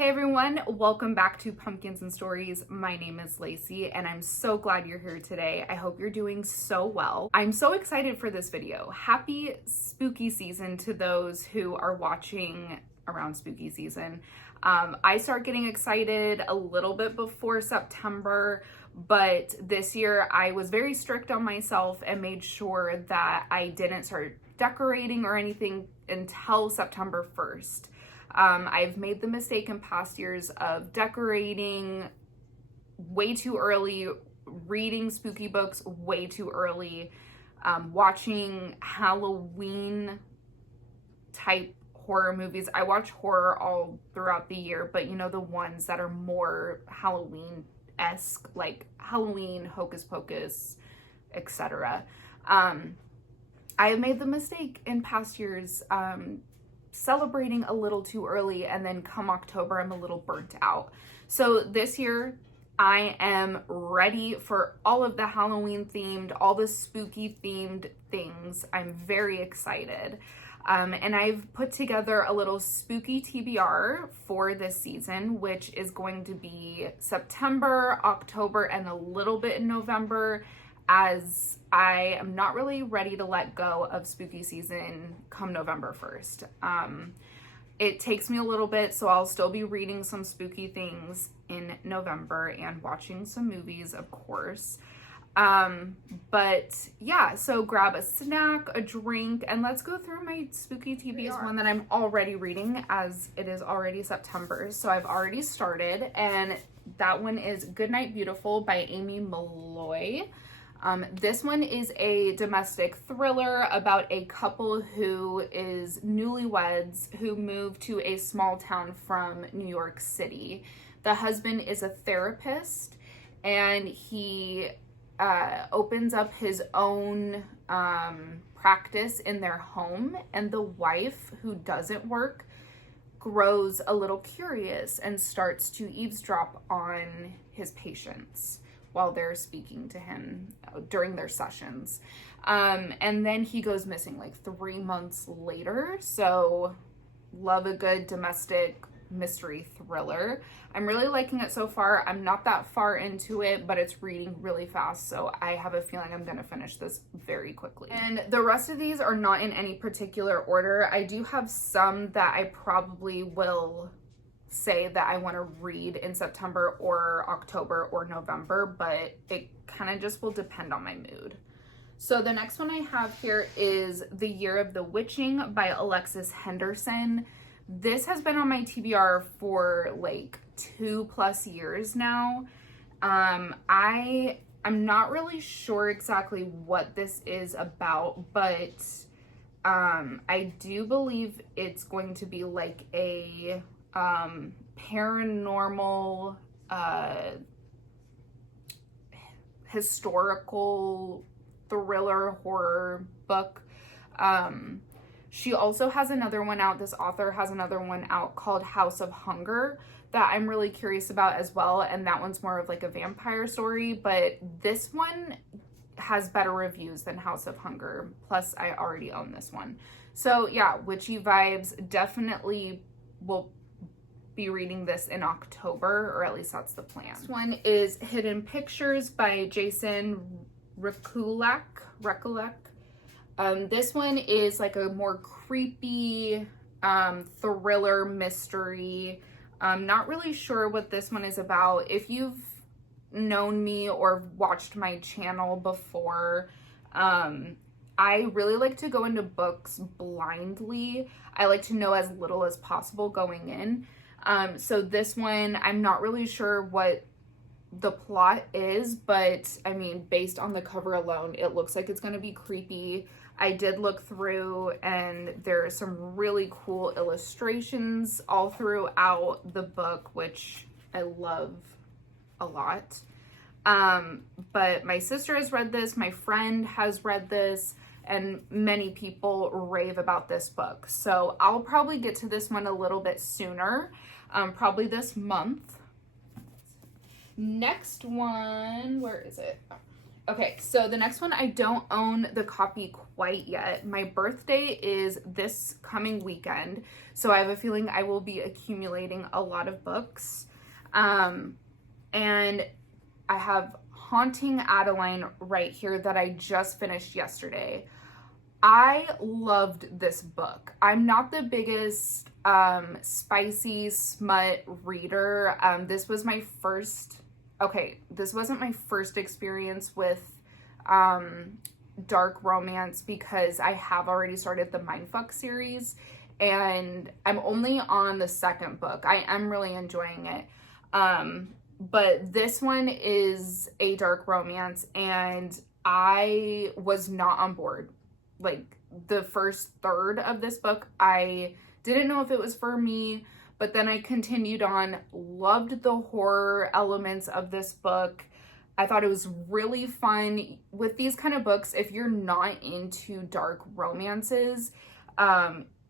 Hey everyone, welcome back to Pumpkins and Stories. My name is Lacey and I'm so glad you're here today. I hope you're doing so well. I'm so excited for this video. Happy spooky season to those who are watching around spooky season. I start getting excited a little bit before September, but this year I was very strict on myself and made sure that I didn't start decorating or anything until September 1st. I've made the mistake in past years of decorating way too early, reading spooky books way too early, watching Halloween type horror movies. I watch horror all throughout the year, but you know, the ones that are more Halloween-esque, like Halloween, Hocus Pocus, etc. I have made the mistake in past years celebrating a little too early, and then come October I'm a little burnt out. So this year I am ready for all of the Halloween themed, all the spooky themed things. I'm very excited. And I've put together a little spooky TBR for this season, which is going to be September, October, and a little bit in November, as I am not really ready to let go of spooky season come November 1st. It takes me a little bit, so I'll still be reading some spooky things in November and watching some movies, of course. But yeah, so grab a snack, a drink, and let's go through my spooky TBR. One that I'm already reading, as it is already September, so I've already started, and that one is Goodnight Beautiful by Amy Malloy. This one is a domestic thriller about a couple who is newlyweds who move to a small town from New York City. The husband is a therapist, and he opens up his own practice in their home, and the wife, who doesn't work, grows a little curious and starts to eavesdrop on his patients while they're speaking to him during their sessions. And then he goes missing like 3 months later. So love a good domestic mystery thriller. I'm really liking it so far. I'm not that far into it, but it's reading really fast, so I have a feeling I'm gonna finish this very quickly. And the rest of these are not in any particular order. I do have some that I probably will say that I want to read in September or October or November, but it kind of just will depend on my mood. So the next one I have here is The Year of the Witching by Alexis Henderson. This has been on my TBR for like 2+ years now. I'm not really sure exactly what this is about, but I do believe it's going to be like a paranormal historical thriller horror book. She also has another one out, this author has another one out called House of Hunger that I'm really curious about as well, and that one's more of like a vampire story, but this one has better reviews than House of Hunger, plus I already own this one. So yeah, witchy vibes. Definitely will be reading this in October, or at least that's the plan. This one is Hidden Pictures by Jason Rekulak. This one is like a more creepy thriller mystery. I'm not really sure what this one is about. If you've known me or watched my channel before, I really like to go into books blindly. I like to know as little as possible going in. So this one, I'm not really sure what the plot is, but I mean, based on the cover alone, it looks like it's going to be creepy. I did look through, and there are some really cool illustrations all throughout the book, which I love a lot. But my sister has read this, my friend has read this, and many people rave about this book. So I'll probably get to this one a little bit sooner, probably this month. Next one, where is it? Okay, so the next one, I don't own the copy quite yet. My birthday is this coming weekend, so I have a feeling I will be accumulating a lot of books. And I have Haunting Adeline right here that I just finished yesterday. I loved this book. I'm not the biggest spicy smut reader. This wasn't my first experience with dark romance because I have already started the Mindfuck series and I'm only on the second book. I am really enjoying it. But this one is a dark romance and I was not on board. Like the first third of this book, I didn't know if it was for me, but then I continued on, loved the horror elements of this book. I thought it was really fun. With these kind of books, if you're not into dark romances,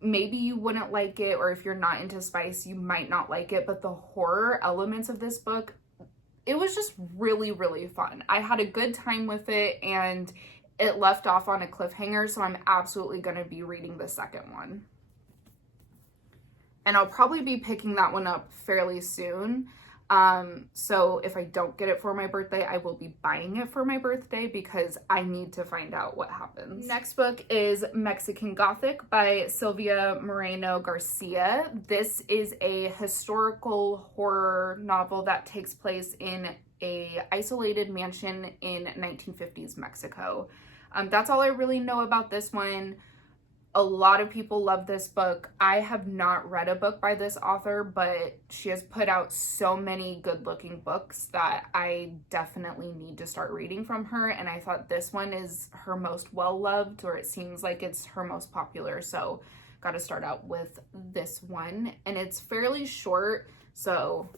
maybe you wouldn't like it, or if you're not into spice, you might not like it, but the horror elements of this book, it was just really, really fun. I had a good time with it, and it left off on a cliffhanger, so I'm absolutely going to be reading the second one. And I'll probably be picking that one up fairly soon. So if I don't get it for my birthday, I will be buying it for my birthday because I need to find out what happens. Next book is Mexican Gothic by Silvia Moreno Garcia. This is a historical horror novel that takes place in a isolated mansion in 1950s Mexico. That's all I really know about this one. A lot of people love this book. I have not read a book by this author, but she has put out so many good-looking books that I definitely need to start reading from her, and I thought this one is her most well-loved, or it seems like it's her most popular, so got to start out with this one. And it's fairly short, so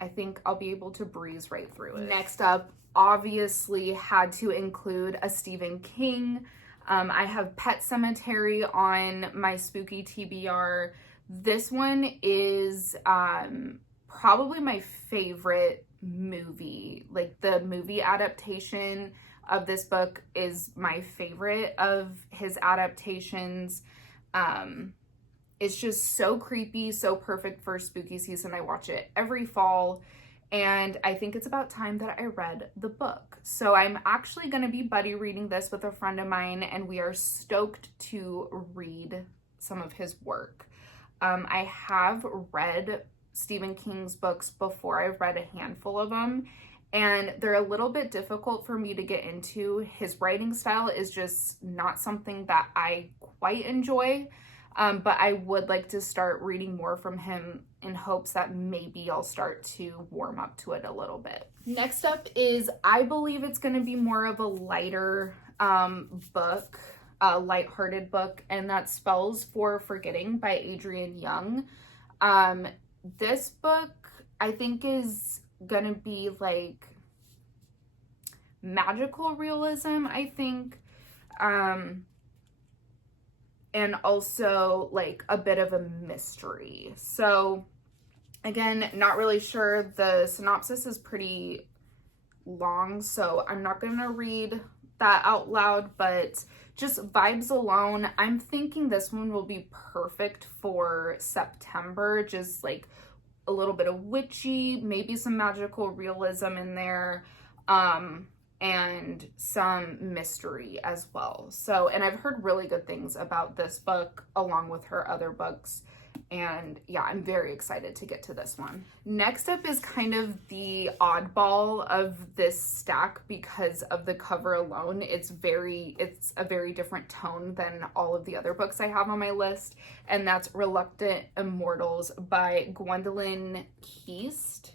I think I'll be able to breeze right through it. Next up, obviously had to include a Stephen King. I have Pet Sematary on my spooky TBR. This one is probably my favorite movie. Like the movie adaptation of this book is my favorite of his adaptations. It's just so creepy, so perfect for spooky season. I watch it every fall. And I think it's about time that I read the book. So I'm actually going to be buddy reading this with a friend of mine, and we are stoked to read some of his work. I have read Stephen King's books before. I've read a handful of them, and they're a little bit difficult for me to get into. His writing style is just not something that I quite enjoy. But I would like to start reading more from him in hopes that maybe I'll start to warm up to it a little bit. Next up is, I believe it's going to be more of a lighter book, a lighthearted book, and that's Spells for Forgetting by Adrienne Young. This book, I think, is going to be like magical realism, I think. And also like a bit of a mystery. So again, not really sure. The synopsis is pretty long, so I'm not gonna read that out loud, but just vibes alone, I'm thinking this one will be perfect for September. Just like a little bit of witchy, maybe some magical realism in there. And some mystery as well. So, and I've heard really good things about this book along with her other books. And yeah, I'm very excited to get to this one. Next up is kind of the oddball of this stack because of the cover alone. It's a very different tone than all of the other books I have on my list. And that's Reluctant Immortals by Gwendolyn Keist.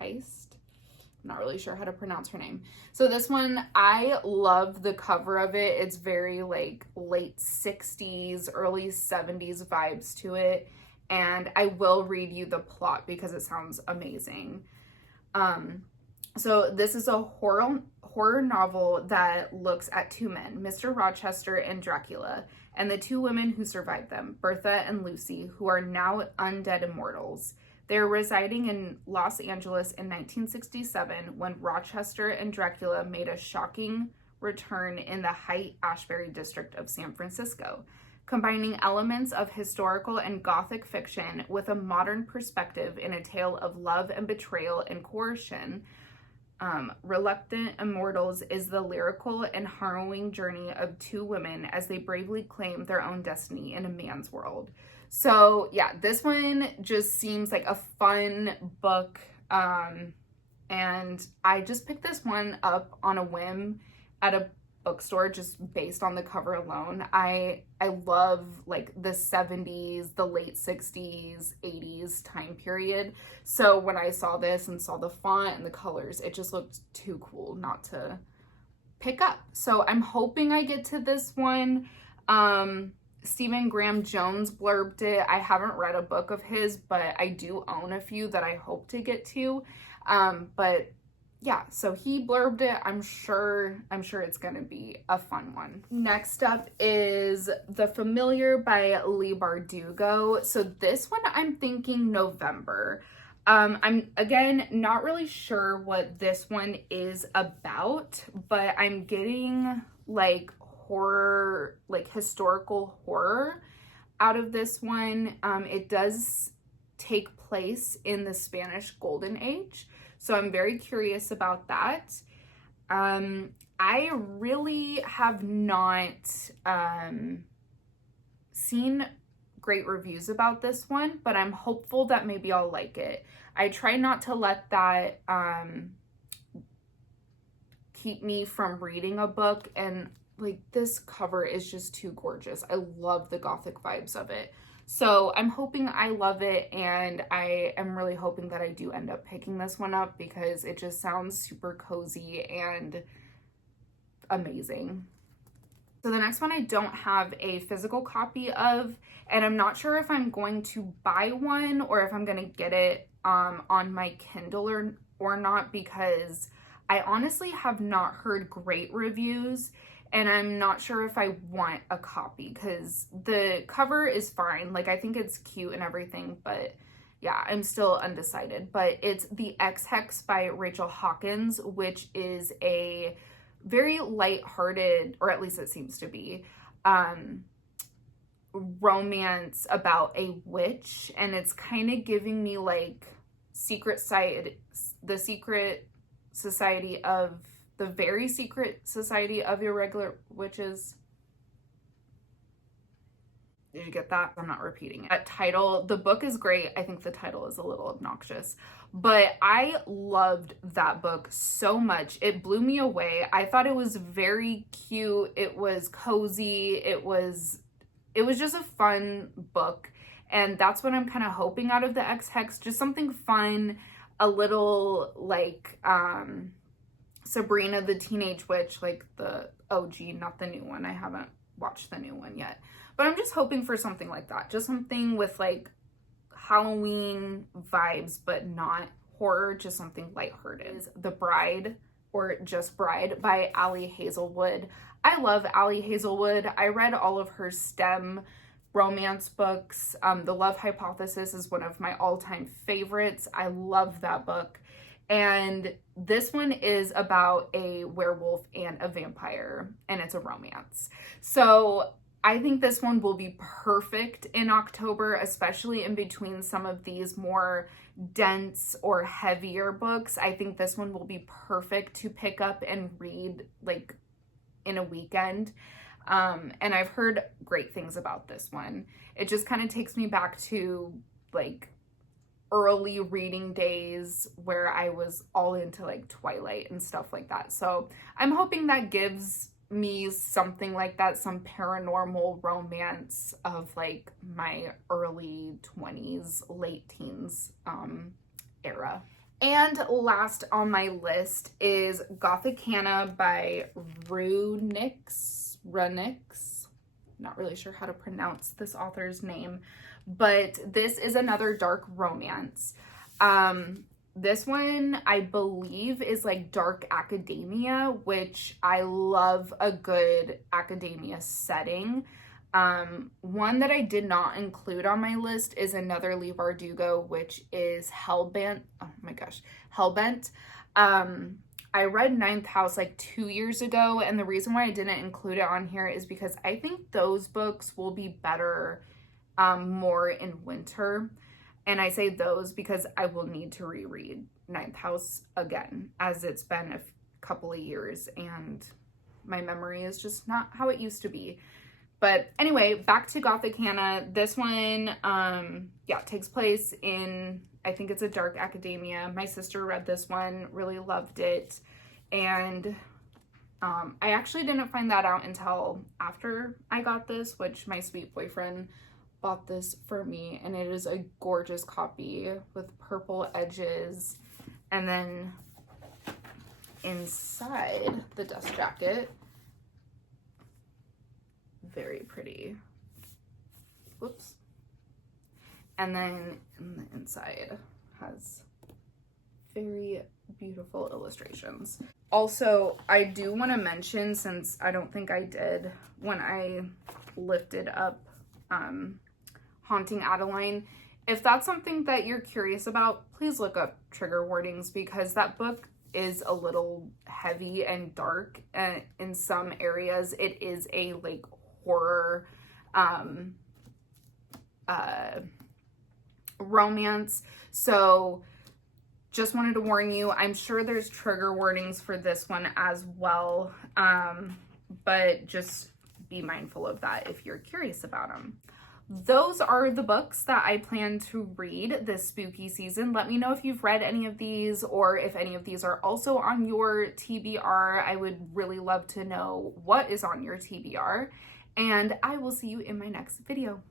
I'm not really sure how to pronounce her name. So this one, I love the cover of it. It's very like late 60s, early 70s vibes to it. And I will read you the plot because it sounds amazing. So this is a horror novel that looks at two men, Mr. Rochester and Dracula, and the two women who survived them, Bertha and Lucy, who are now undead immortals. They're residing in Los Angeles in 1967 when Rochester and Dracula made a shocking return in the Haight-Ashbury district of San Francisco, combining elements of historical and gothic fiction with a modern perspective in a tale of love and betrayal and coercion. Reluctant Immortals is the lyrical and harrowing journey of two women as they bravely claim their own destiny in a man's world. So yeah, this one just seems like a fun book, and I just picked this one up on a whim at a bookstore just based on the cover alone. I love like the 70s, the late 60s, 80s time period. So when I saw this and saw the font and the colors, it just looked too cool not to pick up. So I'm hoping I get to this one. Stephen Graham Jones blurbed it. I haven't read a book of his, but I do own a few that I hope to get to. But yeah, so he blurbed it. I'm sure it's gonna be a fun one. Next up is The Familiar by Leigh Bardugo. So this one I'm thinking November. I'm again not really sure what this one is about, but I'm getting like horror, like historical horror out of this one. It does take place in the Spanish Golden Age, so I'm very curious about that. I really have not seen great reviews about this one, but I'm hopeful that maybe I'll like it. I try not to let that keep me from reading a book, and like this cover is just too gorgeous. I love the gothic vibes of it. So I'm hoping I love it, and I am really hoping that I do end up picking this one up because it just sounds super cozy and amazing. So the next one I don't have a physical copy of, and I'm not sure if I'm going to buy one or if I'm going to get it on my Kindle or not, because I honestly have not heard great reviews. And I'm not sure if I want a copy because the cover is fine. Like, I think it's cute and everything, but yeah, I'm still undecided. But it's The Ex-Hex by Rachel Hawkins, which is a very lighthearted, or at least it seems to be, romance about a witch. And it's kind of giving me like the secret society of the very secret society of irregular witches. Did you get that? I'm not repeating it. That title, the book is great. I think the title is a little obnoxious, but I loved that book so much. It blew me away. I thought it was very cute. It was cozy. It was just a fun book. And that's what I'm kind of hoping out of The Ex-Hex. Just something fun, a little like, Sabrina the Teenage Witch, like the OG, not the new one. I haven't watched the new one yet. But I'm just hoping for something like that. Just something with like Halloween vibes, but not horror. Just something lighthearted. The Bride, or Just Bride, by Ali Hazelwood. I love Ali Hazelwood. I read all of her STEM romance books. The Love Hypothesis is one of my all-time favorites. I love that book. And this one is about a werewolf and a vampire, and it's a romance. So I think this one will be perfect in October, especially in between some of these more dense or heavier books. I think this one will be perfect to pick up and read like in a weekend. And I've heard great things about this one. It just kind of takes me back to like early reading days where I was all into like Twilight and stuff like that. So I'm hoping that gives me something like that, some paranormal romance of like my early 20s, late teens era. And last on my list is Gothicana by Runix. Not really sure how to pronounce this author's name, but this is another dark romance. This one, I believe, is like dark academia, which I love a good academia setting. One that I did not include on my list is another Leigh Bardugo, which is Hellbent. Oh my gosh, Hellbent. I read Ninth House like 2 years ago, and the reason why I didn't include it on here is because I think those books will be better more in winter. And I say those because I will need to reread Ninth House again, as it's been a couple of years and my memory is just not how it used to be. But anyway, back to Gothic Hannah. This one, yeah, takes place in, I think it's a dark academia. My sister read this one, really loved it. And I actually didn't find that out until after I got this, which my sweet boyfriend bought this for me. And it is a gorgeous copy with purple edges. And then inside the dust jacket, very pretty. Whoops. And then in the inside has very beautiful illustrations. Also, I do want to mention, since I don't think I did when I lifted up Haunting Adeline, if that's something that you're curious about, please look up trigger warnings, because that book is a little heavy and dark, and in some areas it is a like horror romance. So just wanted to warn you. I'm sure there's trigger warnings for this one as well, but just be mindful of that if you're curious about them. Those are the books that I plan to read this spooky season. Let me know if you've read any of these, or if any of these are also on your TBR. I would really love to know what is on your TBR, and I will see you in my next video.